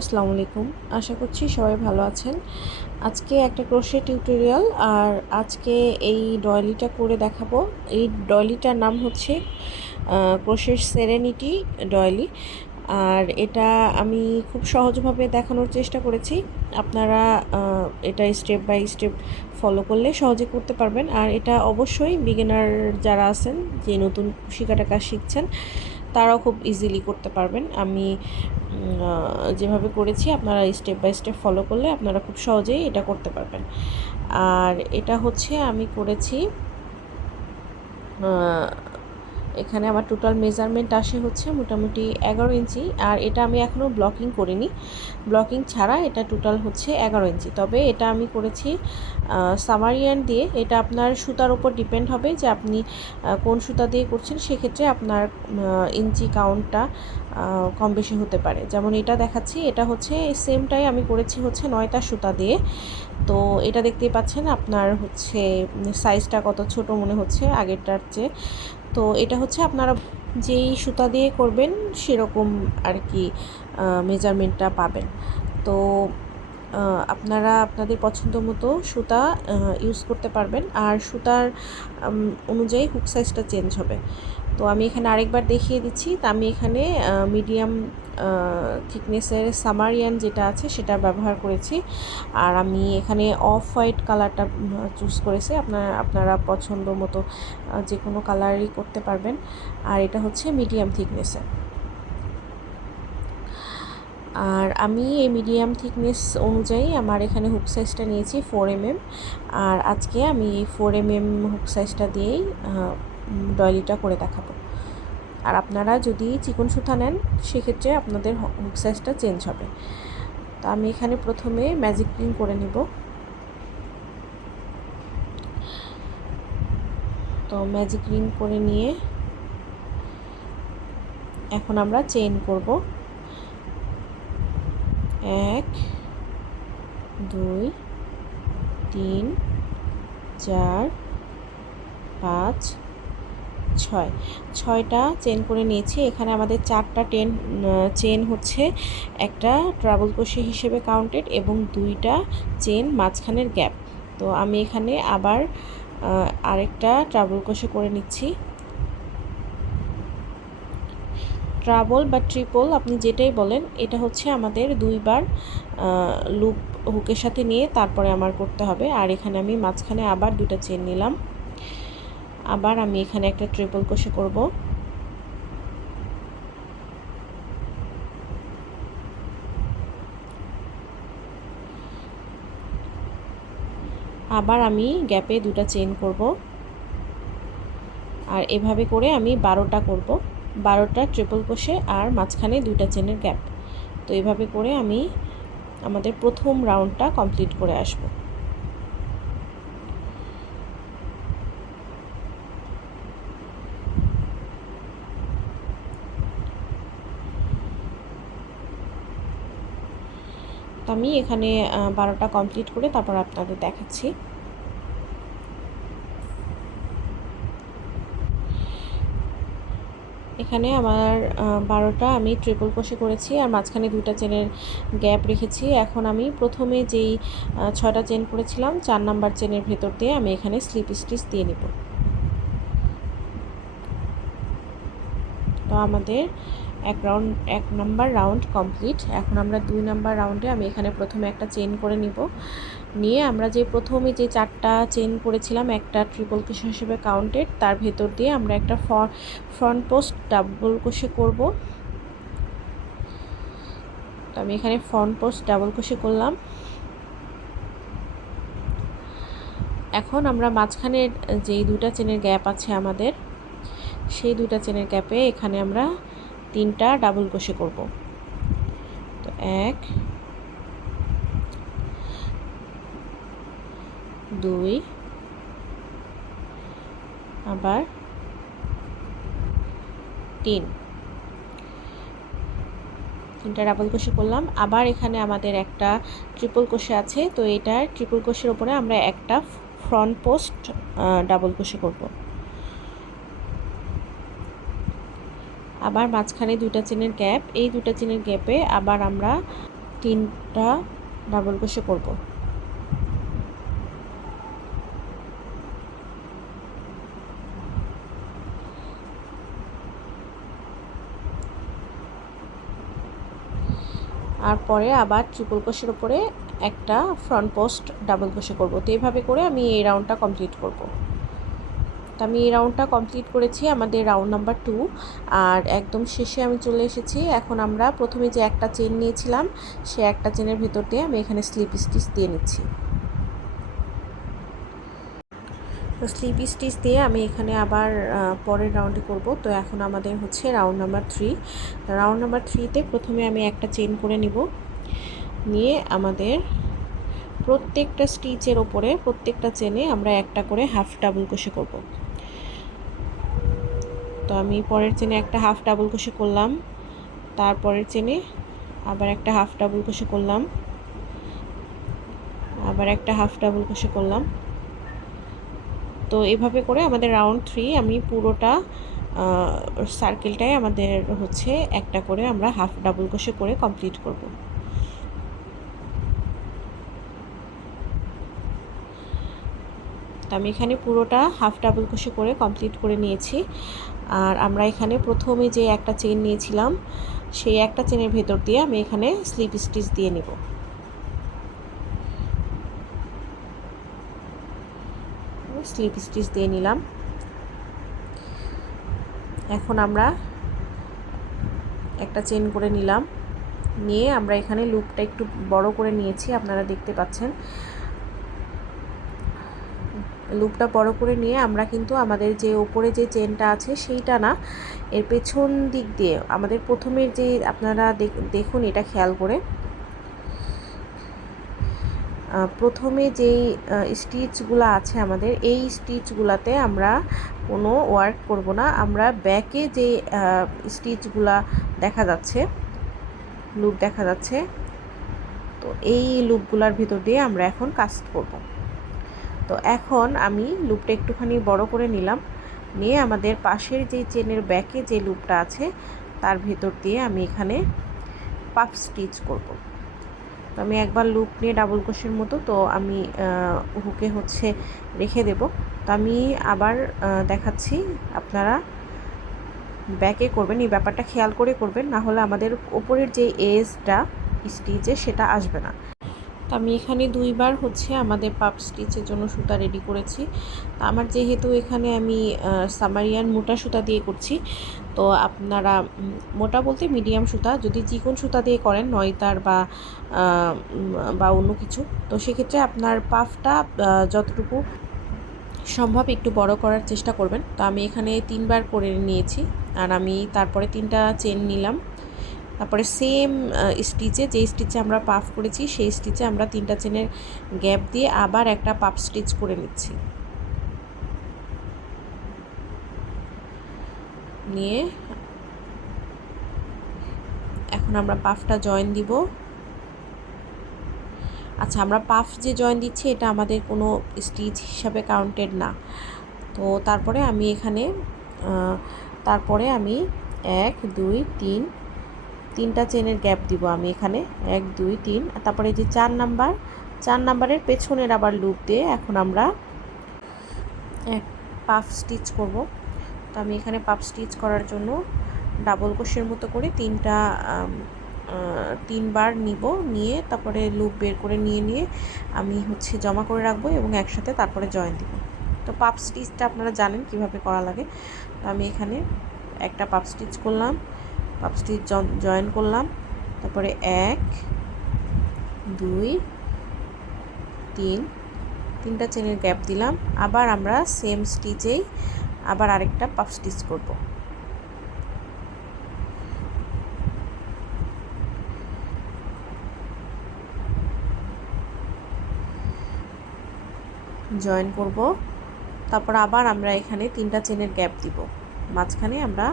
আসসালামু আলাইকুম। আশা করছি সবাই ভালো আছেন। আজকে একটা ক্রোশে টিউটোরিয়াল, আর আজকে এই ডয়েলিটা করে দেখাবো। এই ডয়েলিটার নাম হচ্ছে ক্রোশের সেরেনিটি ডয়েলি। আর এটা আমি খুব সহজভাবে দেখানোর চেষ্টা করেছি। আপনারা এটা স্টেপ বাই স্টেপ ফলো করলে সহজে করতে পারবেন। আর এটা অবশ্যই বিগিনার যারা আছেন, যে নতুন কুশি কাটা কাজ শিখছেন, তারাও খুব ইজিলি করতে পারবেন। আমি যেভাবে করেছি আপনারা স্টেপ বাই স্টেপ ফলো করলে আপনারা খুব সহজেই এটা করতে পারবেন। আর এটা হচ্ছে আমি করেছি, এখানে আমার টোটাল মেজারমেন্ট আসে হচ্ছে মোটামুটি 11 ইঞ্চি। আর এটা আমি এখনও ব্লকিং করিনি, ব্লকিং ছাড়া এটা টোটাল হচ্ছে 11 ইঞ্চি। তবে এটা আমি করেছি সামারিয়ান দিয়ে। এটা আপনার সুতার উপর ডিপেন্ড হবে যে আপনি কোন সুতা দিয়ে করছেন, সেক্ষেত্রে আপনার ইঞ্চি কাউন্টটা কম বেশি হতে পারে। যেমন এটা দেখাচ্ছি, এটা হচ্ছে সেমটাই আমি করেছি হচ্ছে 9টা সুতা দিয়ে। তো এটা দেখতেই পাচ্ছেন আপনার হচ্ছে সাইজটা কত ছোট মনে হচ্ছে আগেরটার চেয়ে। তো এটা হচ্ছে আপনারা যেই সুতা দিয়ে করবেন সেরকম আর কি মেজারমেন্টটা পাবেন। তো আপনারা আপনাদের পছন্দ মতো সুতা ইউজ করতে পারবেন। আর সুতার অনুযায়ী হুক সাইজটা চেঞ্জ হবে। তো আমি এখানে আরেকবার দেখিয়ে দিচ্ছি। তো আমি এখানে মিডিয়াম থিকনেসের সামারিয়ান যেটা আছে সেটা ব্যবহার করেছি। আর আমি এখানে অফ হোয়াইট কালারটা চুজ করেছি। আপনারা পছন্দ মতো যে কোনো কালারই করতে পারবেন। আর এটা হচ্ছে মিডিয়াম থিকনেসের। আর আমি এই মিডিয়াম থিকনেস অনুযায়ী আমার এখানে হুক সাইজটা নিয়েছি 4 mm। আর আজকে আমি এই 4 mm হুক সাইজটা দিয়েই ডয়েলিটা করে দেখাবো। আর আপনারা যদি চিকন সুতা নেন সেক্ষেত্রে আপনাদের হুক সাইজটা চেঞ্জ হবে। তো আমি এখানে প্রথমে ম্যাজিক রিং করে নিব। তো ম্যাজিক রিং করে নিয়ে এখন আমরা চেইন করব। 1 2 3 4 5 6 6টা চেন করে নিয়েছি। এখানে আমাদের 4টা চেন হচ্ছে একটা ট্রাবল ক্রোশে হিসেবে কাউন্টেড এবং 2টা চেন মাঝখানের গ্যাপ। তো আমি এখানে আবার আরেকটা ট্রাবল ক্রোশে করে নিচ্ছি। ট্রাবল বা ট্রিপল আপনি যেটাই বলেন, এটা হচ্ছে আমাদের 2বার লুপ হুকের সাথে নিয়ে তারপরে আমার করতে হবে। আর এখানে আমি মাঝখানে আবার 2টা চেন নিলাম। আবার আমি এখানে একটা ট্রিপল ক্রোশে করব। আবার আমি গ্যাপে 2টা চেন করব। আর এভাবে করে আমি 12টা করব, 12টা ট্রিপল ক্রোশে আর মাঝখানে 2টা চেনের গ্যাপ। তো এভাবে করে আমি আমাদের প্রথম রাউন্ডটা কমপ্লিট করে আসব। তো আমি এখানে 12টা কমপ্লিট করে তারপর আপনাদের দেখাচ্ছি। এখানে আমার 12টা আমি ট্রিপল ক্রোশে করেছি আর মাঝখানে 2টা চেনের গ্যাপ রেখেছি। এখন আমি প্রথমে যেই 6টা চেন করেছিলাম 4 নাম্বার চেনের ভেতর দিয়ে আমি এখানে স্লিপ স্টিচ দিয়ে নিব। তো আমাদের 1 নাম্বার রাউন্ড কমপ্লিট। এখন আমরা 2 নাম্বার রাউন্ডে আমি এখানে প্রথমে একটা চেন করে নিয়ে আমরা যে প্রথমে যে 4টা চেন করেছিলাম একটা ট্রিপল ক্রোশে হিসেবে কাউন্টেড, তার ভেতর দিয়ে আমরা একটা ফ্রন্ট পোস্ট ডাবল ক্রোশে করব। তো আমি এখানে ফ্রন্ট পোস্ট ডাবল ক্রোশে করলাম। এখন আমরা মাঝখানে যেই 2টা চেনের গ্যাপ আছে আমাদের, সেই 2টা চেনের গ্যাপে এখানে আমরা 3টা ডাবল ক্রোশে করব। তো 1 2 আবার 3টা ডাবল ক্রোশে করলাম। আবার এখানে আমাদের একটা ট্রিপল ক্রোশে আছে। তো এইটার ট্রিপল ক্রোশের উপরে আমরা একটা ফ্রন্ট পোস্ট ডাবল ক্রোশে করব। আবার মাঝখানে 2টা চেনের গ্যাপ, এই 2টা চেনের গ্যাপে আবার আমরা 3টা ডাবল ক্রোশে করব। আর পরে আবার ট্রিপল ক্রোশের উপরে একটা ফ্রন্ট পোস্ট ডাবল ক্রোশে করব। তো এইভাবে করে আমি এই রাউন্ডটা কমপ্লিট করব। তো আমি এই রাউন্ডটা কমপ্লিট করেছি, আমাদের রাউন্ড নাম্বার 2। আর একদম শেষে আমি চলে এসেছি। এখন আমরা প্রথমে যে একটা চেন নিয়েছিলাম সে একটা চেনের ভেতর দিয়ে আমি এখানে স্লিপ স্টিচ দিয়ে নিচ্ছি। তো স্লিপ স্টিচ দিয়ে আমি এখানে আবার পরের রাউন্ডে করব। তো এখন আমাদের হচ্ছে রাউন্ড নাম্বার 3। রাউন্ড নাম্বার 3তে প্রথমে আমি একটা চেন করে নিব, নিয়ে আমাদের প্রত্যেকটা স্টিচের ওপরে প্রত্যেকটা চেনে আমরা একটা করে হাফ ডাবল ক্রোশে করব। তো আমি পরের চেনে একটা হাফ ডাবল ক্রোশে করলাম, তারপরের চেনে আবার একটা হাফ ডাবল ক্রোশে করলাম, আবার একটা হাফ ডাবল ক্রোশে করলাম। তো এভাবে করে আমাদের রাউন্ড 3 আমি পুরোটা সার্কেলটাই আমাদের হচ্ছে একটা করে আমরা হাফ ডাবল ক্রোশে করে কমপ্লিট করব। তো আমি এখানে পুরোটা হাফ ডাবল ক্রোশে করে কমপ্লিট করে নিয়েছি। আর আমরা এখানে প্রথমে যে একটা চেন নিয়েছিলাম সেই একটা চেনের ভেতর দিয়ে আমি এখানে স্লিপ স্টিচ দিয়ে নেব। স্লিপ স্টিচ দিয়ে নিলাম। এখন আমরা একটা চেন করে নিলাম, নিয়ে আমরা এখানে লুপটা একটু বড় করে নিয়েছি, আপনারা দেখতে পাচ্ছেন। লুপটা বড় করে নিয়ে আমরা কিন্তু আমাদের যে উপরে যে চেনটা আছে সেইটা না, এর পেছন দিক দিয়ে আমাদের প্রথমের যে আপনারা দেখুন এটা খেয়াল করে, প্রথমে যেই স্টিচগুলো আছে আমাদের এই স্টিচগুলাতে আমরা কোনো ওয়ার্ক করব না। আমরা ব্যাকে যে স্টিচগুলা দেখা যাচ্ছে, লুপ দেখা যাচ্ছে, তো এই লুপগুলার ভিতর দিয়ে আমরা এখন কাজ করব। তো এখন আমি লুপটা একটুখানি বড় করে নিলাম, নিয়ে আমাদের পাশের যে চেনের ব্যাকে যে লুপটা আছে তার ভিতর দিয়ে আমি এখানে পাফ স্টিচ করব। তো আমি একবার লুপ নিয়ে ডাবল ক্রোশের মতো তো আমি হুকে হচ্ছে রেখে দেব। তো আমি আবার দেখাচ্ছি, আপনারা ব্যাকে করবেন, এই ব্যাপারটা খেয়াল করে করবেন, না হলে আমাদের ওপরের যে এজটা স্টিচে সেটা আসবে না। তো আমি এখানে 2বার হচ্ছে আমাদের পাপ স্টিচের জন্য সুতা রেডি করেছি। তো আমার যেহেতু এখানে আমি সামারিয়ান মোটা সুতা দিয়ে করছি, তো আপনারা মোটা বলতে মিডিয়াম সুতা, যদি চিকন সুতা দিয়ে করেন নয়তার বা অন্য কিছু, তো সেক্ষেত্রে আপনার পাফটা যতটুকু সম্ভব একটু বড় করার চেষ্টা করবেন। তো আমি এখানে 3বার করে নিয়েছি, আর আমি তারপরে 3টা চেন নিলাম। তারপরে সেম স্টিচে যে স্টিচে আমরা পাফ করেছি সেই স্টিচে আমরা 3টা চেনের গ্যাপ দিয়ে আবার একটা পাফ স্টিচ করে নিচ্ছি। নিয়ে এখন আমরা পাফটা জয়েন দিব। আচ্ছা, আমরা পাফ যে জয়েন দিচ্ছি এটা আমাদের কোনো স্টিচ হিসাবে কাউন্টেড না। তো তারপরে আমি এখানে 1 2 3 3টা চেনের গ্যাপ দিব আমি এখানে 1 2 3। তারপরে যে 4 নাম্বারের পেছনের আবার লুপ দিয়ে এখন আমরা এক পাফ স্টিচ করব। তো আমি এখানে পাফ স্টিচ করার জন্য ডাবল ক্রোশের মতো করে 3বার নিব, নিয়ে তারপরে লুপ বের করে নিয়ে আমি হচ্ছে জমা করে রাখবো এবং একসাথে তারপরে জয়েন দিব। তো পাফ স্টিচটা আপনারা জানেন কিভাবে করা লাগে। তো আমি এখানে একটা পাফ স্টিচ করলাম, পাফ স্টিচ জয়েন করলাম, তারপরে 1 2 3 3টা চেনের গ্যাপ দিলাম, আবার আমরা সেম স্টিচেই আবার আরেকটা পাফ স্টিচ করব। জয়েন করব, তারপর আবার আমরা এখানে 3টা চেনের গ্যাপ দিব, মাঝখানে আমরা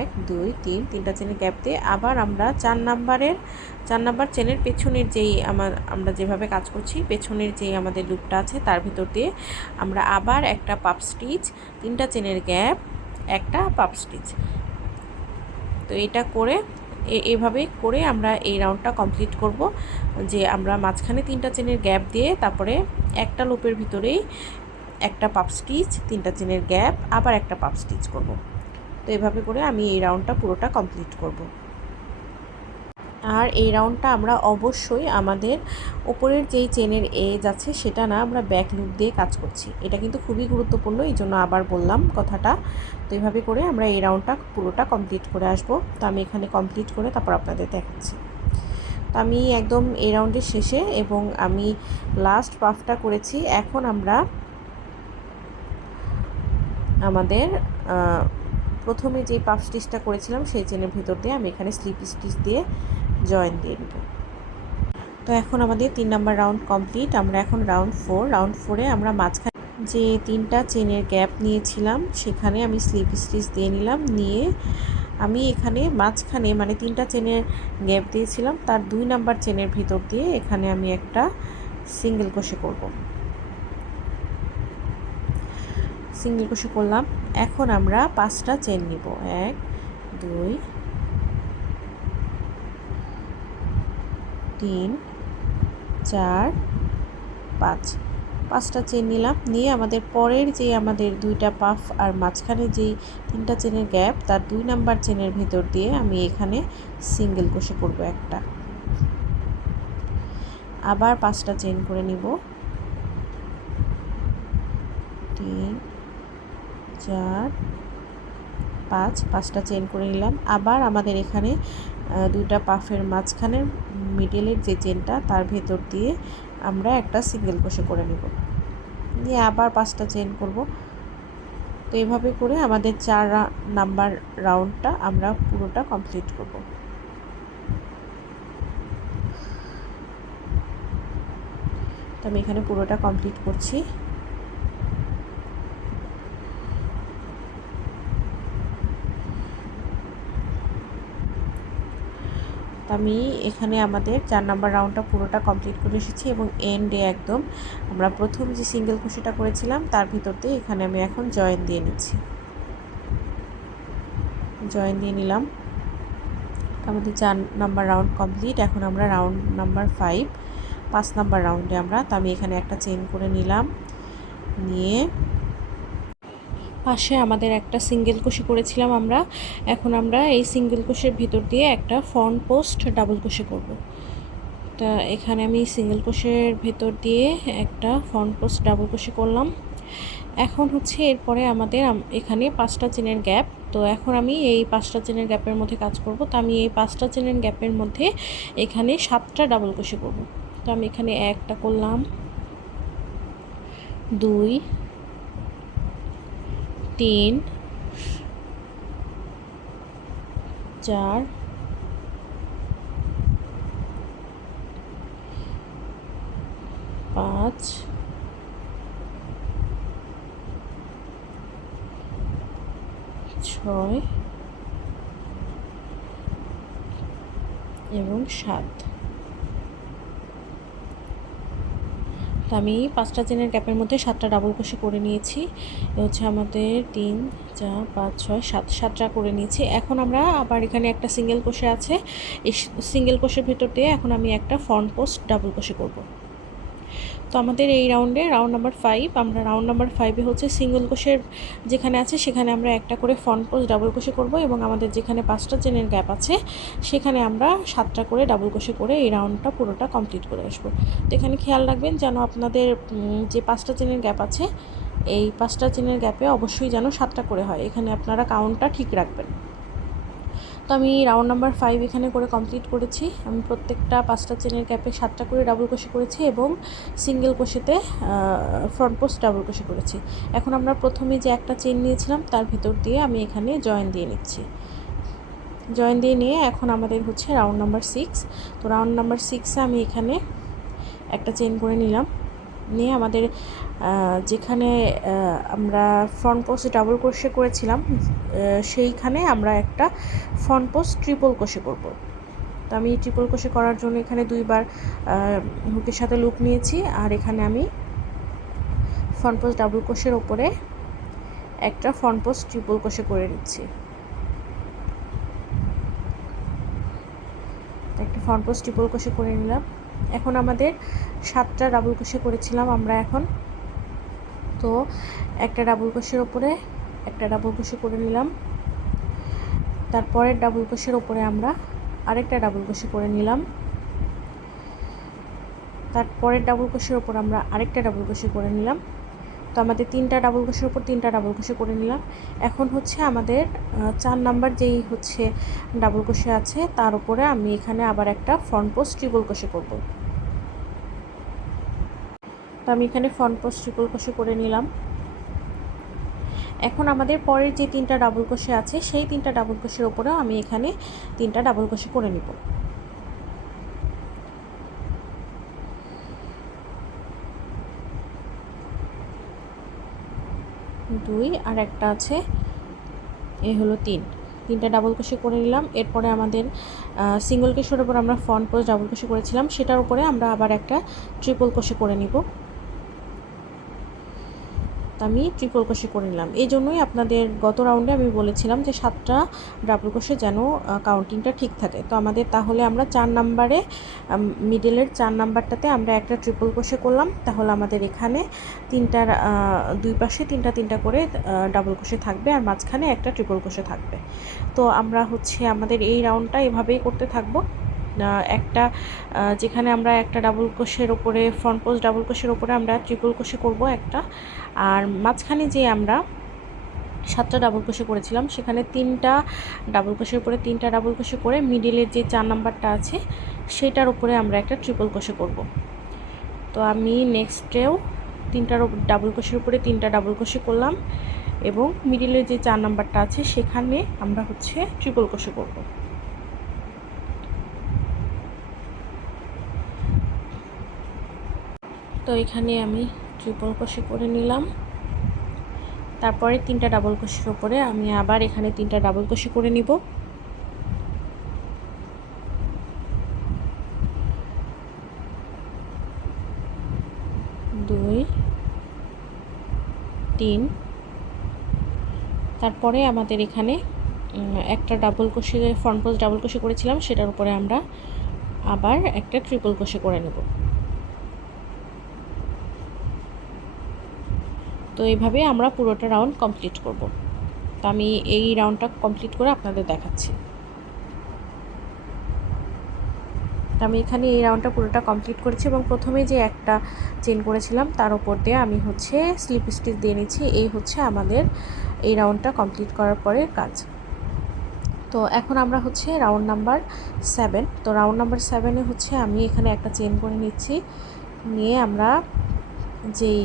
1 2 3 3টা চেনের গ্যাপ দিয়ে আবার আমরা 4 নাম্বার চেনের পেছনের যেই আমরা যেভাবে কাজ করছি পেছনের যেই আমাদের লুপটা আছে তার ভিতর দিয়ে আমরা আবার একটা পাফ স্টিচ, 3টা চেনের গ্যাপ, একটা পাফ স্টিচ। তো এটা করে এভাবে করে আমরা এই রাউন্ডটা কমপ্লিট করব, যে আমরা মাঝখানে 3টা চেনের গ্যাপ দিয়ে তারপরে একটা লুপের ভিতরেই একটা পাপ স্টিচ, 3টা চেনের গ্যাপ, আবার একটা পাপ স্টিচ করব। তো এভাবে করে আমি এই রাউন্ডটা পুরোটা কমপ্লিট করব। আর এই রাউন্ডটা আমরা অবশ্যই আমাদের ওপরের যেই চেনের এজ আছে সেটা না, আমরা ব্যাক লুপ দিয়ে কাজ করছি। এটা কিন্তু খুবই গুরুত্বপূর্ণ, এই জন্য আবার বললাম কথাটা। তো এইভাবে করে আমরা এই রাউন্ডটা পুরোটা কমপ্লিট করে আসব। তো আমি এখানে কমপ্লিট করে তারপর আপনাদের দেখাচ্ছি। তো আমি একদম এই রাউন্ডের শেষে এবং আমি লাস্ট পাফটা করেছি। এখন আমরা আমাদের প্রথমে যে পাফ স্টিচটা করেছিলাম সেই চেনের ভিতর দিয়ে আমি এখানে স্লিপ স্টিচ দিয়ে জয়েন দিয়ে দেব। তো এখন আমাদের 3 নাম্বার রাউন্ড কমপ্লিট। আমরা এখন রাউন্ড 4-এ আমরা মাঝখানে যে 3টা চেনের গ্যাপ নিয়েছিলাম সেখানে আমি স্লিপ স্টিচ দিয়ে নিলাম। নিয়ে আমি এখানে মাঝখানে মানে 3টা চেনের গ্যাপ দিয়েছিলাম তার 2 নাম্বার চেনের ভিতর দিয়ে এখানে আমি একটা সিঙ্গেল ক্রোশে করব। সিঙ্গেল ক্রোশে করলাম। এখন আমরা 5টা চেন নিব, 1 2 3 4 5, 5টা চেন নিলাম। নিয়ে আমাদের পরের যে আমাদের 2টা পাফ আর মাঝখানে যেই 3টা চেনের গ্যাপ তার 2 নাম্বার চেনের ভিতর দিয়ে আমি এখানে সিঙ্গেল ক্রোশে করব একটা। আবার 5টা চেন করে নিব, 3 4 5, 5টা চেন করে নিলাম। আবার আমাদের এখানে 2টা পাফের মাঝখানের মিডলের যে চেনটা তার ভেতর দিয়ে আমরা একটা সিঙ্গেল ক্রোশে করে নেব। নিয়ে আবার 5টা চেন করব। তো এইভাবে করে আমাদের 4 নাম্বার রাউন্ডটা আমরা পুরোটা কমপ্লিট করব। তো আমি এখানে পুরোটা কমপ্লিট করছি। আমি এখানে আমাদের 4 নাম্বার রাউন্ডটা পুরোটা কমপ্লিট করে এসেছি এবং এন্ডে একদম আমরা প্রথম যে সিঙ্গেল ক্রোশেটা করেছিলাম তার ভিতর দিয়ে এখানে আমি এখন জয়েন দিয়ে নিচ্ছি। জয়েন দিয়ে নিলাম। আমাদের 4 নাম্বার রাউন্ড কমপ্লিট। এখন আমরা রাউন্ড নাম্বার 5 নাম্বার রাউন্ডে আমরা, তো আমি এখানে একটা চেন করে নিলাম। নিয়ে পাশে আমাদের একটা সিঙ্গেল ক্রোশে করেছিলাম আমরা। এখন আমরা এই সিঙ্গেল ক্রোশের ভিতর দিয়ে একটা ফ্রন্ট পোস্ট ডাবল ক্রোশে করব। তা এখানে আমি সিঙ্গেল ক্রোশের ভেতর দিয়ে একটা ফ্রন্ট পোস্ট ডাবল ক্রোশে করলাম। এখন হচ্ছে এরপরে আমাদের এখানে 5টা চেনের গ্যাপ। তো এখন আমি এই 5টা চেনের গ্যাপের মধ্যে কাজ করব। তো আমি এই 5টা চেনের গ্যাপের মধ্যে এখানে 7টা ডাবল ক্রোশে করব। তো আমি এখানে একটা করলাম, 2 3 4 5 6 এবং 7। তো আমি 5টা চেনের গ্যাপের মধ্যে 7টা ডাবল ক্রোশে করে নিয়েছি। হচ্ছে আমাদের 3 4 5 6 7, 7টা করে নিয়েছি। এখন আমরা আবার এখানে একটা সিঙ্গেল ক্রোশে আছে, এই সিঙ্গেল ক্রোশের ভিতর দিয়ে এখন আমি একটা ফ্রন্ট পোস্ট ডাবল ক্রোশে করব। তো আমাদের এই রাউন্ডে রাউন্ড নাম্বার 5, আমরা রাউন্ড নাম্বার 5-এ হচ্ছে সিঙ্গেল ক্রোশের যেখানে আছে সেখানে আমরা একটা করে ফ্রন্ট পোস্ট ডাবল ক্রোশে করব এবং আমাদের যেখানে 5টা চেনের গ্যাপ আছে সেখানে আমরা 7টা করে ডাবল ক্রোশে করে এই রাউন্ডটা পুরোটা কমপ্লিট করে আসবো। তো এখানে খেয়াল রাখবেন যেন আপনাদের যে 5টা চেনের গ্যাপ আছে এই 5টা চেনের গ্যাপে অবশ্যই যেন 7টা করে হয়, এখানে আপনারা কাউন্টটা ঠিক রাখবেন। তো আমি রাউন্ড নাম্বার 5 এখানে করে কমপ্লিট করেছি। আমি প্রত্যেকটা 5টা চেনের গ্যাপে 7টা করে ডাবল ক্রোশে করেছি এবং সিঙ্গেল ক্রোশেতে ফ্রন্ট পোস্ট ডাবল ক্রোশে করেছি। এখন আমরা প্রথমে যে একটা চেন নিয়েছিলাম তার ভিতর দিয়ে আমি এখানে জয়েন দিয়ে নিচ্ছি। জয়েন দিয়ে নিয়ে এখন আমাদের হচ্ছে রাউন্ড নাম্বার 6। তো রাউন্ড নাম্বার 6-এ আমি এখানে একটা চেন করে নিলাম। নিয়ে আমাদের যেখানে আমরা ফ্রন্ট পোস্ট ডাবল ক্রোশে করেছিলাম সেইখানে আমরা একটা ফ্রন্ট পোস্ট ট্রিপল ক্রোশে করব। তো আমি ট্রিপল ক্রোশে করার জন্য এখানে 2বার হুকের সাথে লুপ নিয়েছি আর এখানে আমি ফ্রন্ট পোস্ট ডাবল ক্রোশের ওপরে একটা ফ্রন্ট পোস্ট ট্রিপল ক্রোশে করে নিচ্ছি। একটা ফ্রন্ট পোস্ট ট্রিপল ক্রোশে করে নিলাম। এখন আমাদের 7টা ডাবল ক্রোশে করেছিলাম আমরা এখন, তো একটা ডাবল ক্রোশের ওপরে একটা ডাবল ক্রোশে করে নিলাম। তারপরের ডাবল ক্রোশের ওপরে আমরা আরেকটা ডাবল ক্রোশে করে নিলাম। তারপরের ডাবল ক্রোশের ওপর আমরা আরেকটা ডাবল ক্রোশে করে নিলাম। তো আমাদের 3টা ডাবল ক্রোশের ওপর 3টা ডাবল ক্রোশে করে নিলাম। এখন হচ্ছে আমাদের 4 নাম্বার যেই হচ্ছে ডাবল ক্রোশে আছে তার উপরে আমি এখানে আবার একটা ফ্রন্ট পোস্ট ট্রিপল ক্রোশে করব। তো আমি এখানে ফ্রন্ট পোস্ট ট্রিপল ক্রোশে করে নিলাম। এখন আমাদের পরের যে 3টা ডাবল ক্রোশে আছে সেই 3টা ডাবল ক্রোশের ওপরেও আমি এখানে 3টা ডাবল ক্রোশে করে নিব। দুই আর একটা আছে, এই হলো 3টা ডাবল ক্রোশে করে নিলাম। এরপরে আমাদের সিঙ্গেল ক্রোশের উপর আমরা ফ্রন্ট পোস্ট ডাবল ক্রোশে করেছিলাম, সেটার উপরে আমরা আবার একটা ট্রিপল ক্রোশে করে নিব। আমি ট্রিপল ক্রোশে করে নিলাম। এই জন্যই আপনাদের গত রাউন্ডে আমি বলেছিলাম যে 7টা ডাবল ক্রোশে যেন কাউন্টিংটা ঠিক থাকে। তো আমাদের তাহলে আমরা 4 নাম্বারে মিডলের 4 নাম্বারটাতে আমরা একটা ট্রিপল ক্রোশে করলাম, তাহলে আমাদের এখানে 3টার দুই পাশে 3টা করে ডাবল ক্রোশে থাকবে আর মাঝখানে একটা ট্রিপল ক্রোশে থাকবে। তো আমরা হচ্ছে আমাদের এই রাউন্ডটা এভাবেই করতে থাকবো। একটা যেখানে আমরা একটা ডাবল ক্রোশের ওপরে ফ্রন্ট পোস্ট ডাবল ক্রোশের ওপরে আমরা ট্রিপল ক্রোশে করব একটা, আর মাঝখানে যে আমরা 7টা ডাবল ক্রোশে করেছিলাম সেখানে 3টা ডাবল ক্রোশের উপরে 3টা ডাবল ক্রোশে করে মিডিলের যে 4 নাম্বারটা আছে সেটার উপরে আমরা একটা ট্রিপল ক্রোশে করব। তো আমি নেক্সটেও 3টা ডাবল ক্রোশের উপরে 3টা ডাবল ক্রোশে করলাম এবং মিডিলের যে 4 নাম্বারটা আছে সেখানে আমরা হচ্ছে ট্রিপল ক্রোশে করব। তো এখানে আমি ট্রিপল ক্রোশে করে নিলাম। তারপরে 3টা ডাবল ক্রোশের উপরে আমি আবার এখানে 3টা ডাবল ক্রোশে করে নিব। দুই, 3, তারপরে আমাদের এখানে একটা double crochet front post double crochet করেছিলাম সেটার উপরে আমরা আবার একটা ট্রিপল ক্রোশে করে নেব। তো এইভাবে আমরা পুরোটা রাউন্ড কমপ্লিট করব। তো আমি এই রাউন্ডটা কমপ্লিট করে আপনাদের দেখাচ্ছি। তো আমি এখানে এই রাউন্ডটা পুরোটা কমপ্লিট করেছি এবং প্রথমে যে একটা চেন করেছিলাম তার উপর দিয়ে আমি হচ্ছে স্লিপ স্টিচ দিয়ে নিচ্ছি। এই হচ্ছে আমাদের এই রাউন্ডটা কমপ্লিট করার পরে কাজ। তো এখন আমরা হচ্ছে রাউন্ড নাম্বার 7। তো রাউন্ড নাম্বার 7-এ হচ্ছে আমি এখানে একটা চেন করে নিচ্ছি, নিয়ে আমরা যেই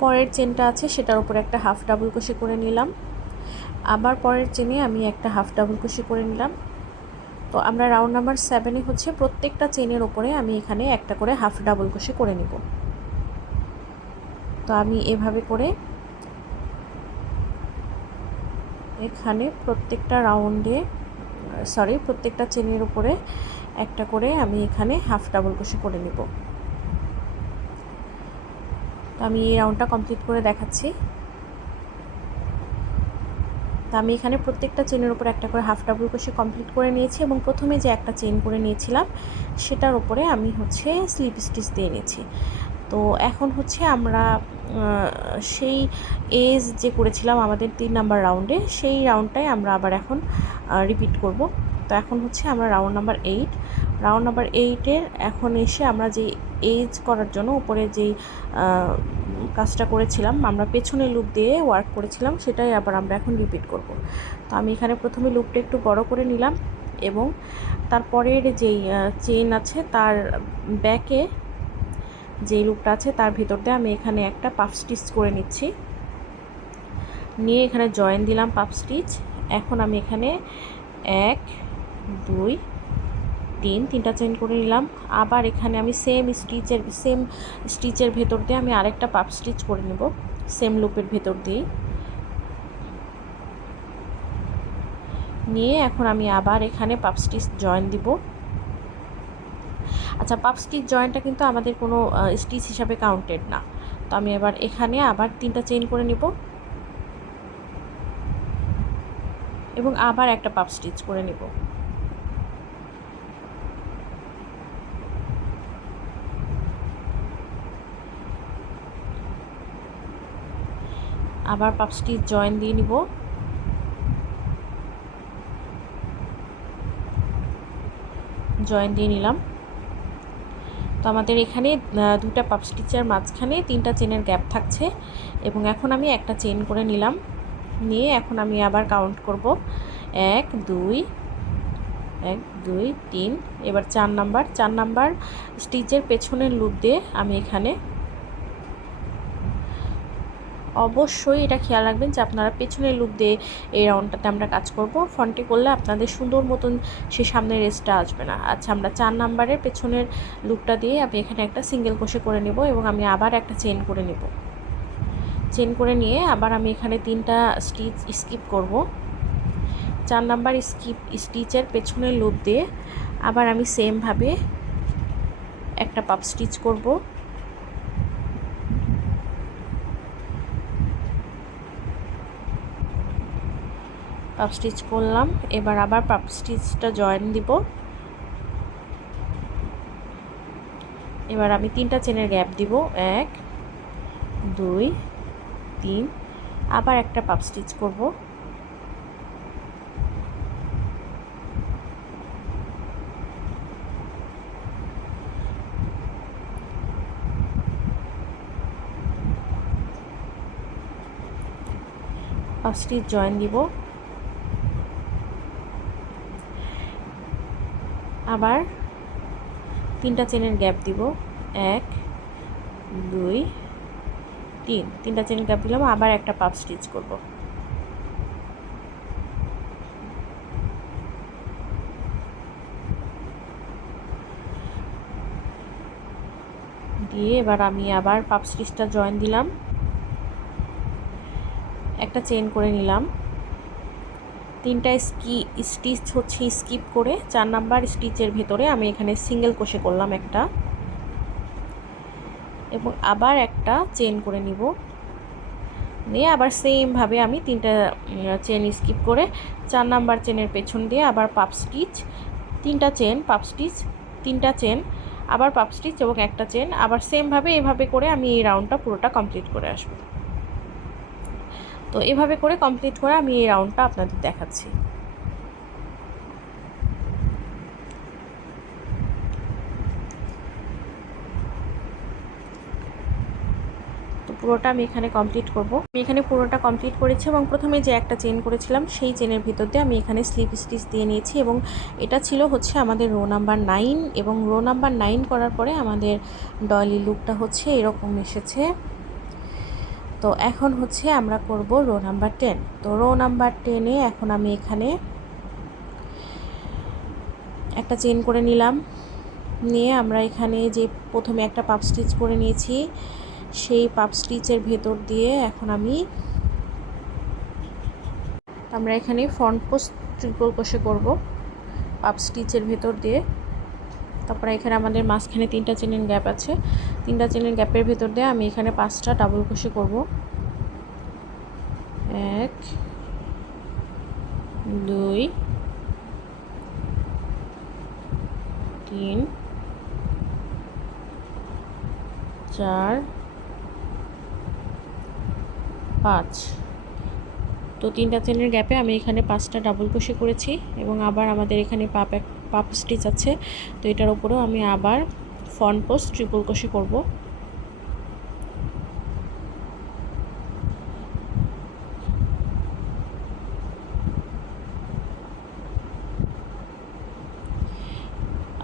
পরের চেনটা আছে সেটার উপরে একটা হাফ ডাবল ক্রোশে করে নিলাম। আবার পরের চেনে আমি একটা হাফ ডাবল ক্রোশে করে নিলাম। তো আমরা রাউন্ড নাম্বার 7-এ হচ্ছে প্রত্যেকটা চেনের ওপরে আমি এখানে একটা করে হাফ ডাবল ক্রোশে করে নিব। তো আমি এভাবে করে এখানে প্রত্যেকটা প্রত্যেকটা চেনের উপরে একটা করে আমি এখানে হাফ ডাবল ক্রোশে করে নিব। তো আমি এই রাউন্ডটা কমপ্লিট করে দেখাচ্ছি। তো আমি এখানে প্রত্যেকটা চেনের উপরে একটা করে হাফ ডাবল ক্রোশে কমপ্লিট করে নিয়েছি এবং প্রথমে যে একটা চেন করে নিয়েছিলাম সেটার উপরে আমি হচ্ছে স্লিপ স্টিচ দিয়ে নিয়েছি। তো এখন হচ্ছে আমরা সেই এজ যে করেছিলাম আমাদের 3 নাম্বার রাউন্ডে সেই রাউন্ডটাই আমরা আবার এখন রিপিট করব। তো এখন হচ্ছে আমরা রাউন্ড নাম্বার 8-এর এখন এসে আমরা যে এজ করার জন্য উপরে যেই কাজটা করেছিলাম আমরা পেছনে লুপ দিয়ে ওয়ার্ক করেছিলাম সেটাই আবার আমরা এখন রিপিট করব। তো আমি এখানে প্রথমে লুপটা একটু বড় করে নিলাম এবং তারপরের যেই চেন আছে তার ব্যাকে যেই লুপটা আছে তার ভিতর দিয়ে আমি এখানে একটা পাফ স্টিচ করে নিচ্ছি, নিয়ে এখানে জয়েন দিলাম পাফ স্টিচ। এখন আমি এখানে 1, 2, 3টা চেন করে নিলাম। আবার এখানে আমি সেম স্টিচের ভেতর দিয়ে আমি আরেকটা পাফ স্টিচ করে নেব সেম লুপের ভেতর দিয়ে, নিয়ে এখন আমি আবার এখানে পাফ স্টিচ জয়েন দিব। আচ্ছা, পাফ স্টিচ জয়েন্টটা কিন্তু আমাদের কোনো স্টিচ হিসাবে কাউন্টেড না। তো আমি এবার এখানে আবার 3টা চেইন করে নিব এবং আবার একটা পাফ স্টিচ করে নিব। আবার পাপ স্টিচ জয়েন দিয়ে নিব। জয়েন দিয়ে নিলাম। তো আমাদের এখানে দুটা পাপ স্টিচের মাঝখানে 3টা চেনের গ্যাপ থাকছে এবং এখন আমি একটা চেন করে নিলাম। নিয়ে এখন আমি আবার কাউন্ট করব 1 2 1 2 3। এবার 4 নাম্বার স্টিচের পেছনের লুপ দিয়ে আমি এখানে অবশ্যই এটা খেয়াল রাখবেন যে আপনারা পেছনের লুপ দিয়ে এই রাউন্ডটাতে আমরা কাজ করব। ফ্রন্টে করলে আপনাদের সুন্দর মতন সে সামনের রেসটা আসবে না। আচ্ছা, আমরা 4 নাম্বারের পেছনের লুপটা দিয়ে আমি এখানে একটা সিঙ্গেল ক্রোশে করে নেব এবং আমি আবার একটা চেন করে নেব। চেন করে নিয়ে আবার আমি এখানে 3টা স্টিচ স্কিপ করব। 4 নাম্বার স্টিচের পেছনের লুপ দিয়ে আবার আমি সেমভাবে একটা পাপ স্টিচ করব। পাপ স্টিচ করলাম। এবার আবার পাপ স্টিচটা জয়েন দিব। এবার আমি 3টা চেনের গ্যাপ দিব, 1 2 3। আবার একটা পাপ স্টিচ করব। পাপ স্টিচ জয়েন দিব। আবার 3টা চেনের গ্যাপ দিব, 1 2 3। 3টা চেনের গ্যাপ দিলাম। আবার একটা পাপ স্টিচ করব। দিয়ে এবার আমি আবার পাপ স্টিচটা জয়েন দিলাম, একটা চেন করে নিলাম। 3টা স্টিচ হচ্ছে স্কিপ করে 4 নাম্বার স্টিচের ভেতরে আমি এখানে সিঙ্গেল ক্রোশে করলাম একটা, এবং আবার একটা চেন করে নিব। নিয়ে আবার সেমভাবে আমি 3টা চেন স্কিপ করে 4 নাম্বার চেনের পেছন দিয়ে আবার পাপ স্টিচ, 3টা চেন পাপ স্টিচ, 3টা চেন, আবার পাপ স্টিচ এবং একটা চেন, আবার সেমভাবে এভাবে করে আমি এই রাউন্ডটা পুরোটা কমপ্লিট করে আসব। তো এভাবে করে কমপ্লিট করে আমি এই রাউন্ডটা আপনাদের দেখাচ্ছি। তো পুরোটা আমি এখানে কমপ্লিট করব। আমি এখানে পুরোটা কমপ্লিট করেছি এবং প্রথমে যে একটা চেন করেছিলাম সেই চেনের ভিতর দিয়ে আমি এখানে স্লিপ স্টিচ দিয়ে নিয়েছি এবং এটা ছিল হচ্ছে আমাদের রো নাম্বার 9। এবং রো নাম্বার 9 করার পরে আমাদের ডলি লুকটা হচ্ছে এরকম এসেছে। তো এখন হচ্ছে আমরা করব রো নাম্বার 10। তো রো নাম্বার 10-এ এখন আমি এখানে একটা চেন করে নিলাম। নিয়ে আমরা এখানে যে প্রথমে একটা পাপ স্টিচ করে নিয়েছি সেই পাপ স্টিচের ভেতর দিয়ে এখন আমরা এখানে ফ্রন্ট পোস্ট ট্রিপল ক্রোশে করব পাপ স্টিচের ভেতর দিয়ে। তারপরে এখানে আমাদের মাঝখানে 3টা চেনের গ্যাপ আছে, 3টা চেনের গ্যাপের ভেতর দিয়ে আমি এখানে 5টা ডাবল ক্রোশে করব, 1 2 3 4 5। তো 3টা চেনের গ্যাপে আমি এখানে 5টা ডাবল ক্রোশে করেছি এবং আবার আমাদের এখানে পাপ স্টিচ আছে। তো এটার উপরেও আমি আবার ফ্রন্ট পোস্ট ট্রিপল ক্রোশে করব।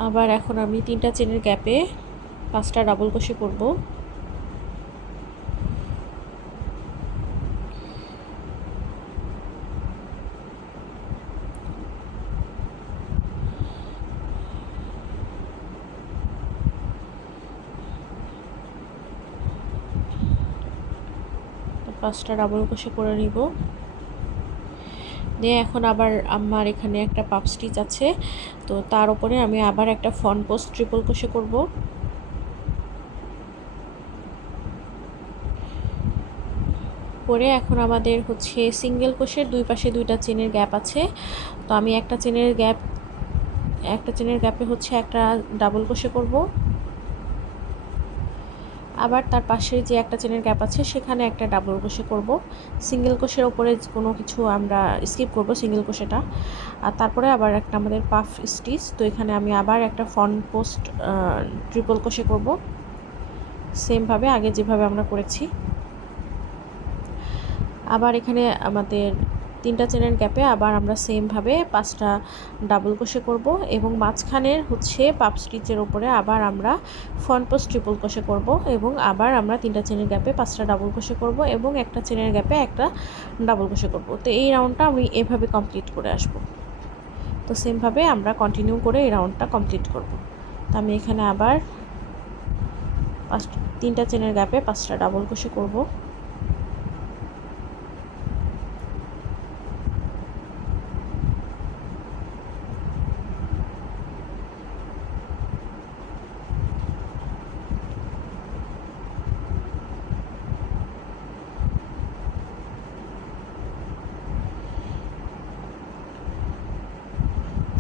আবার এখন আমি 3টা চেনের গ্যাপে 5টা ডাবল ক্রোশে করব। পাঁচটা ডাবল ক্রোশে করে নিব। দিয়ে এখন আবার আমার এখানে একটা পাপ স্টিচ আছে, তো তার উপরে আমি আবার একটা ফ্রন্ট পোস্ট ট্রিপল ক্রোশে করব। করে এখন আমাদের হচ্ছে সিঙ্গেল ক্রোশের দুই পাশে 2টা চেনের গ্যাপ আছে। তো আমি একটা চেনের গ্যাপে হচ্ছে একটা ডাবল ক্রোশে করব। আবার তার পাশে যে একটা চেনের গ্যাপ আছে সেখানে একটা ডাবল ক্রোশে করব। সিঙ্গেল ক্রোশের ওপরে কোনো কিছু আমরা স্কিপ করব সিঙ্গেল ক্রোশেটা। আর তারপরে আবার একটা আমাদের পাফ স্টিচ, তো এখানে আমি আবার একটা ফ্রন্ট পোস্ট ট্রিপল ক্রোশে করব, সেমভাবে আগে যেভাবে আমরা করেছি। আবার এখানে আমাদের 3টা চেনের গ্যাপে আবার আমরা সেমভাবে 5টা ডাবল ক্রোশে করব এবং মাঝখানের হচ্ছে পাপ স্টিচের উপরে আবার আমরা ফ্রন্ট পোস্ট ট্রিপল ক্রোশে করব এবং আবার আমরা 3টা চেনের গ্যাপে 5টা ডাবল ক্রোশে করব এবং একটা চেনের গ্যাপে একটা ডাবল ক্রোশে করব। তো এই রাউন্ডটা আমি এভাবে কমপ্লিট করে আসব। তো সেমভাবে আমরা কন্টিনিউ করে এই রাউন্ডটা কমপ্লিট করব। তো আমি এখানে আবার 3টা চেনের গ্যাপে 5টা ডাবল ক্রোশে করব।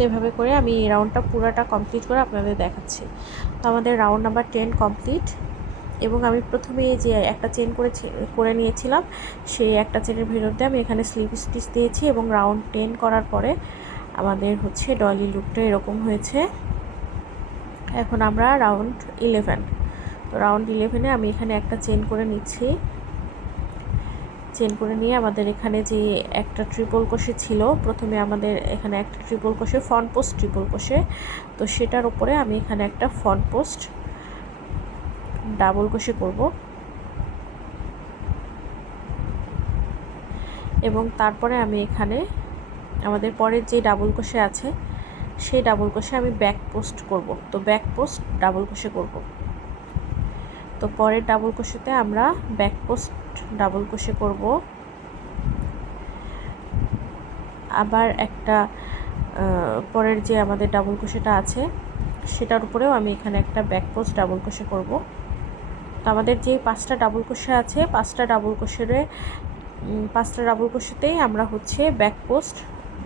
তো এভাবে করে আমি এই রাউন্ডটা পুরোটা কমপ্লিট করে আপনাদের দেখাচ্ছি। তো আমাদের রাউন্ড নাম্বার 10 কমপ্লিট এবং আমি প্রথমে যে একটা চেন করে নিয়েছিলাম সেই একটা চেনের ভিতরতে আমি এখানে স্লিপ স্টিচ দিয়েছি এবং রাউন্ড 10 করার পরে আমাদের হচ্ছে ডলি লুকটা এরকম হয়েছে। এখন আমরা রাউন্ড 11, তো রাউন্ড 11-এ আমি এখানে একটা চেন করে নিচ্ছি। চেন করে নিয়ে আমাদের এখানে যে একটা ট্রিপল ক্রোশে ছিল, প্রথমে আমাদের এখানে একটা triple crochet front post triple crochet, তো সেটার উপরে আমি এখানে একটা ফ্রন্ট পোস্ট ডাবল ক্রোশে করব এবং তারপরে আমি এখানে আমাদের পরের যে ডাবল ক্রোশে আছে সেই ডাবল ক্রোশে আমি ব্যাক পোস্ট করব। তো ব্যাক পোস্ট ডাবল ক্রোশে করব। তো পরের ডাবল ক্রোশেতে আমরা ব্যাক পোস্ট ডাবল ক্রোশে করব। আবার একটা পরের যে আমাদের ডাবল ক্রোশেটা আছে সেটার উপরেও আমি এখানে একটা ব্যাক পোস্ট ডাবল ক্রোশে করব। তো আমাদের যে 5টা ডাবল ক্রোশে আছে 5টা ডাবল ক্রোশেতেই আমরা হচ্ছে ব্যাক পোস্ট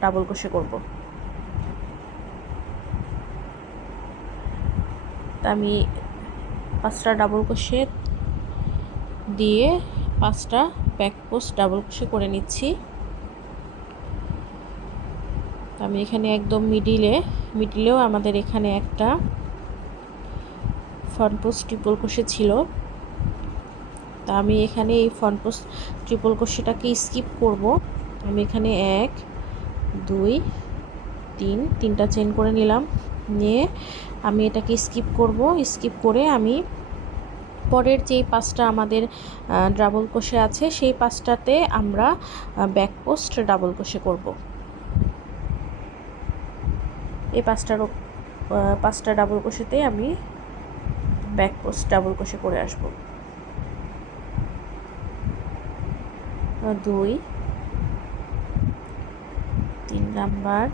ডাবল ক্রোশে করব। তো আমি 5টা ডাবল ক্রোশে দিয়ে 5টা ব্যাক পোস্ট ডাবল ক্রোশে করে নিচ্ছি। আমি এখানে একদম মিডিলেও আমাদের এখানে একটা ফ্রন্ট পোস্ট ট্রিপল ক্রোশে ছিল, তা আমি এখানে এই ফ্রন্ট পোস্ট ট্রিপল ক্রোশেটাকে স্কিপ করব। আমি এখানে 1 2 3 3টা চেন করে নিলাম, নিয়ে আমি এটাকে স্কিপ করব। স্কিপ করে আমি পরের যেই 5টা আমাদের ডাবল ক্রোশে আছে সেই 5টাতে আমরা ব্যাক পোস্ট ডাবল ক্রোশে করব। এই 5টা ডাবল ক্রোশেতে আমি ব্যাক পোস্ট ডাবল ক্রোশে করে আসব। 2 3 নাম্বার,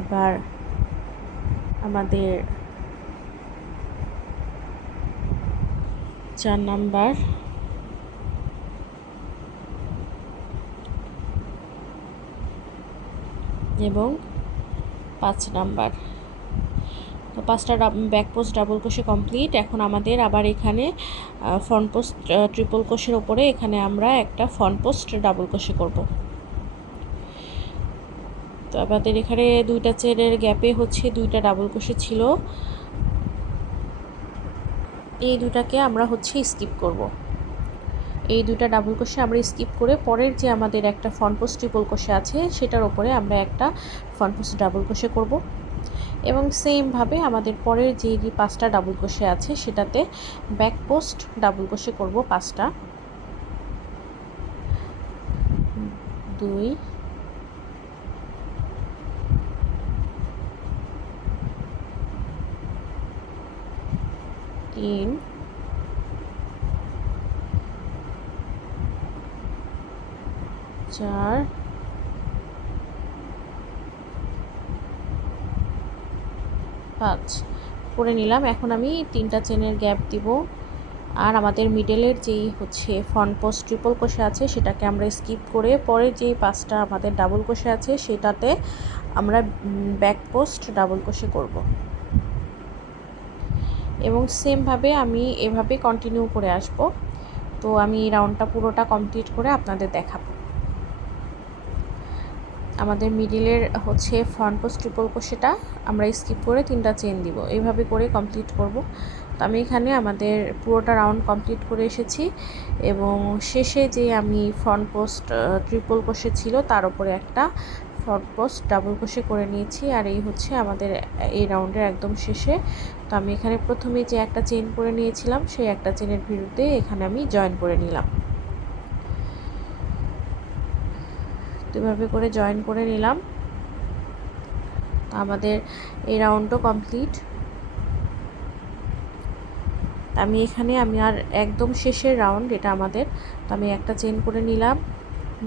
এবার আমাদের 4 নাম্বার এবং 5 নাম্বার। তো 5টা back post double crochet complete. এখন আমাদের আবার এখানে ফ্রন্ট পোস্ট ট্রিপল ক্রোশের ওপরে এখানে আমরা একটা ফ্রন্ট পোস্ট ডাবল ক্রোশে করব। তো আমাদের এখানে 2টা চেনের গ্যাপে হচ্ছে 2টা ডাবল ক্রোশে ছিল, এই দুটাকে আমরা হচ্ছে স্কিপ করব। এই 2টা ডাবল ক্রোশে আমরা স্কিপ করে পরের যে আমাদের একটা ফ্রন্ট পোস্ট ট্রিপল ক্রোশে আছে সেটার উপরে আমরা একটা ফ্রন্ট পোস্ট ডাবল ক্রোশে করব এবং সেমভাবে আমাদের পরের যে 5টা ডাবল ক্রোশে আছে সেটাতে ব্যাক পোস্ট ডাবল ক্রোশে করব 5টা। 2 3 4 5 করে নিলাম। এখন আমি 3টা চেনের গ্যাপ দিব আর আমাদের মিডলের যেই হচ্ছে ফ্রন্ট পোস্ট ট্রিপল ক্রোশে আছে সেটাকে আমরা স্কিপ করে পরে যেই 5টা আমাদের ডাবল ক্রোশে আছে সেটাতে আমরা ব্যাক পোস্ট ডাবল ক্রোশে করব। এবং সেমভাবে আমি এভাবে কন্টিনিউ করে আসব। তো আমি এই রাউন্ডটা পুরোটা কমপ্লিট করে আপনাদের দেখাবো। আমাদের মিডিলের হচ্ছে ফ্রন্ট পোস্ট ট্রিপল ক্রোশেটা আমরা স্কিপ করে 3টা চেন দিব, এইভাবে করে কমপ্লিট করব। তো আমি এখানে আমাদের পুরোটা রাউন্ড কমপ্লিট করে এসেছি এবং শেষে যে আমি ফ্রন্ট পোস্ট ট্রিপল ক্রোশে ছিল তার উপরে একটা ফ্রন্ট পোস্ট ডাবল ক্রোশে করে নিয়েছি। আর এই হচ্ছে আমাদের এই রাউন্ডের একদম শেষে। তো আমি এখানে প্রথমে যে একটা চেন করে নিয়েছিলাম সেই একটা চেনের বিরুদ্ধে এখানে আমি জয়েন করে নিলাম। এভাবে করে জয়েন করে নিলাম। তো আমাদের এই রাউন্ডও কমপ্লিট। আমি এখানে আর একদম শেষের রাউন্ড এটা আমাদের। তো আমি একটা চেন করে নিলাম,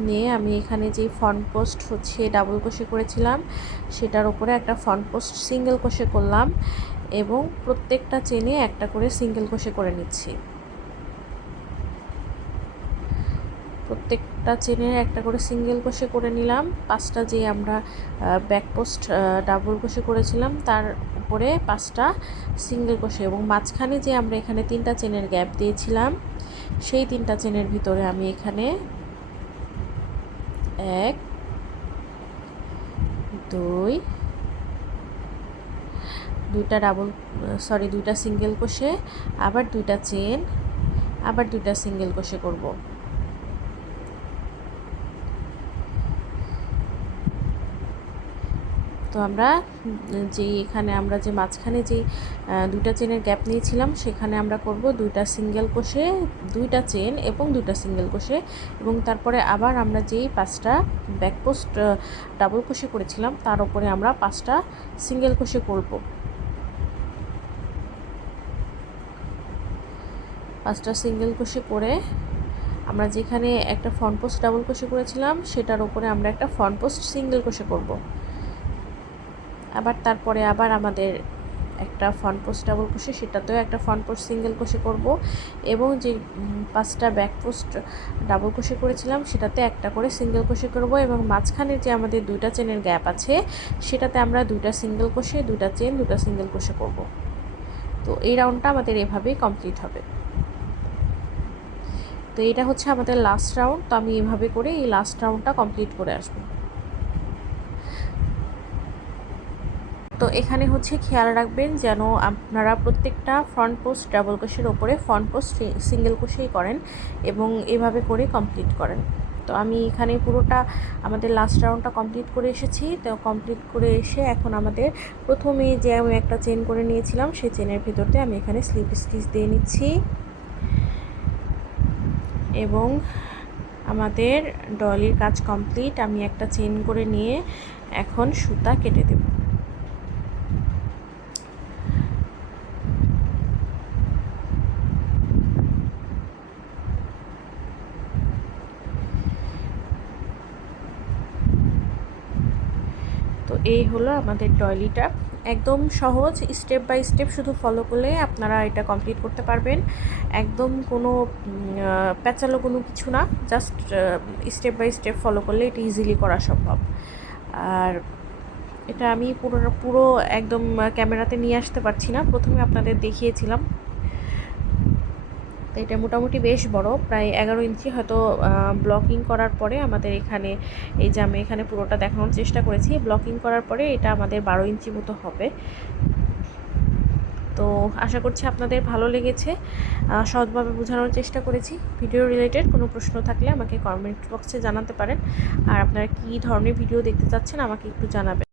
নিয়ে আমি এখানে যে ফ্রন্ট পোস্ট হচ্ছে ডাবল ক্রোশে করেছিলাম সেটার উপরে একটা ফ্রন্ট পোস্ট সিঙ্গেল ক্রোশে করলাম এবং প্রত্যেকটা চেনে একটা করে সিঙ্গেল ক্রোশে করে নিচ্ছি। প্রত্যেকটা চেনের একটা করে সিঙ্গেল ক্রোশে করে নিলাম। 5টা যে আমরা ব্যাক পোস্ট ডাবল ক্রোশে করেছিলাম তার উপরে 5টা সিঙ্গেল ক্রোশে এবং মাঝখানে যে আমরা এখানে 3টা চেনের গ্যাপ দিয়েছিলাম সেই 3টা চেনের ভিতরে আমি এখানে 1 2 দুইটা সিঙ্গেল ক্রোশে, আবার 2টা চেন, আবার 2টা সিঙ্গেল ক্রোশে করব। তো আমরা এখানে আমরা যে মাঝখানে যে 2টা চেনের গ্যাপ নিয়েছিলাম সেখানে আমরা করব 2টা সিঙ্গেল ক্রোশে, 2টা চেন এবং 2টা সিঙ্গেল ক্রোশে এবং তারপরে আবার আমরা যেই 5টা ব্যাক পোস্ট ডাবল ক্রোশে করেছিলাম তার উপরে আমরা 5টা সিঙ্গেল ক্রোশে করব। 5টা সিঙ্গেল ক্রোশে করে আমরা যেখানে একটা ফ্রন্ট পোস্ট ডাবল ক্রোশে করেছিলাম সেটার উপরে আমরা একটা ফ্রন্ট পোস্ট সিঙ্গেল ক্রোশে করব। আবার তারপরে আবার আমাদের একটা ফ্রন্ট পোস্ট ডাবল ক্রোশে সেটাতেও একটা ফ্রন্ট পোস্ট সিঙ্গেল ক্রোশে করব এবং যে 5টা ব্যাক পোস্ট ডাবল ক্রোশে করেছিলাম সেটাতে একটা করে সিঙ্গেল ক্রোশে করব এবং মাঝখানে যে আমাদের 2টা চেনের গ্যাপ আছে সেটাতে আমরা 2টা সিঙ্গেল ক্রোশে, 2টা চেন, 2টা সিঙ্গেল ক্রোশে করব। তো এই রাউন্ডটা আমাদের এভাবেই কমপ্লিট হবে। তো এটা হচ্ছে আমাদের লাস্ট রাউন্ড। তো আমি এভাবে করে এই লাস্ট রাউন্ডটা কমপ্লিট করে আসব। তো এখানে হচ্ছে খেয়াল রাখবেন যেন আপনারা প্রত্যেকটা ফ্রন্ট পোস্ট ডাবল ক্রোশের ওপরে ফ্রন্ট পোস্ট সিঙ্গেল ক্রোশেই করেন এবং এভাবে করে কমপ্লিট করেন। তো আমি এখানে পুরোটা আমাদের লাস্ট রাউন্ডটা কমপ্লিট করে এসেছি। তো কমপ্লিট করে এসে এখন আমাদের প্রথমে যে আমি একটা চেন করে নিয়েছিলাম সেই চেনের ভিতরতে আমি এখানে স্লিপ স্টিচ দিয়ে নিচ্ছি এবং আমাদের ডলির কাজ কমপ্লিট। আমি একটা চেন করে নিয়ে এখন সুতা কেটে দেব। তো এই হলো আমাদের ডয়লিটা, একদম সহজ, স্টেপ বাই স্টেপ শুধু ফলো করলে আপনারা এটা কমপ্লিট করতে পারবেন। একদম কোনো প্যাচালো কোনো কিছু না, just step by step follow করলে এটা ইজিলি করা সম্ভব। আর এটা আমি পুরো একদম ক্যামেরাতে নিয়ে আসতে পারছি না, প্রথমে আপনাদের দেখিয়েছিলাম। তো এটা মোটামুটি বেশ বড়, প্রায় 11 ইঞ্চি হয়তো। ব্লকিং করার পরে আমাদের এখানে এই যে আমি এখানে পুরোটা দেখানোর চেষ্টা করেছি, ব্লকিং করার পরে এটা আমাদের 12 ইঞ্চি মতো হবে। তো আশা করছি আপনাদের ভালো লেগেছে, সহজভাবে বোঝানোর চেষ্টা করেছি। ভিডিও রিলেটেড কোনো প্রশ্ন থাকলে আমাকে কমেন্ট বক্সে জানাতে পারেন। আর আপনারা কী ধরনের ভিডিও দেখতে চাচ্ছেন আমাকে একটু জানাবেন।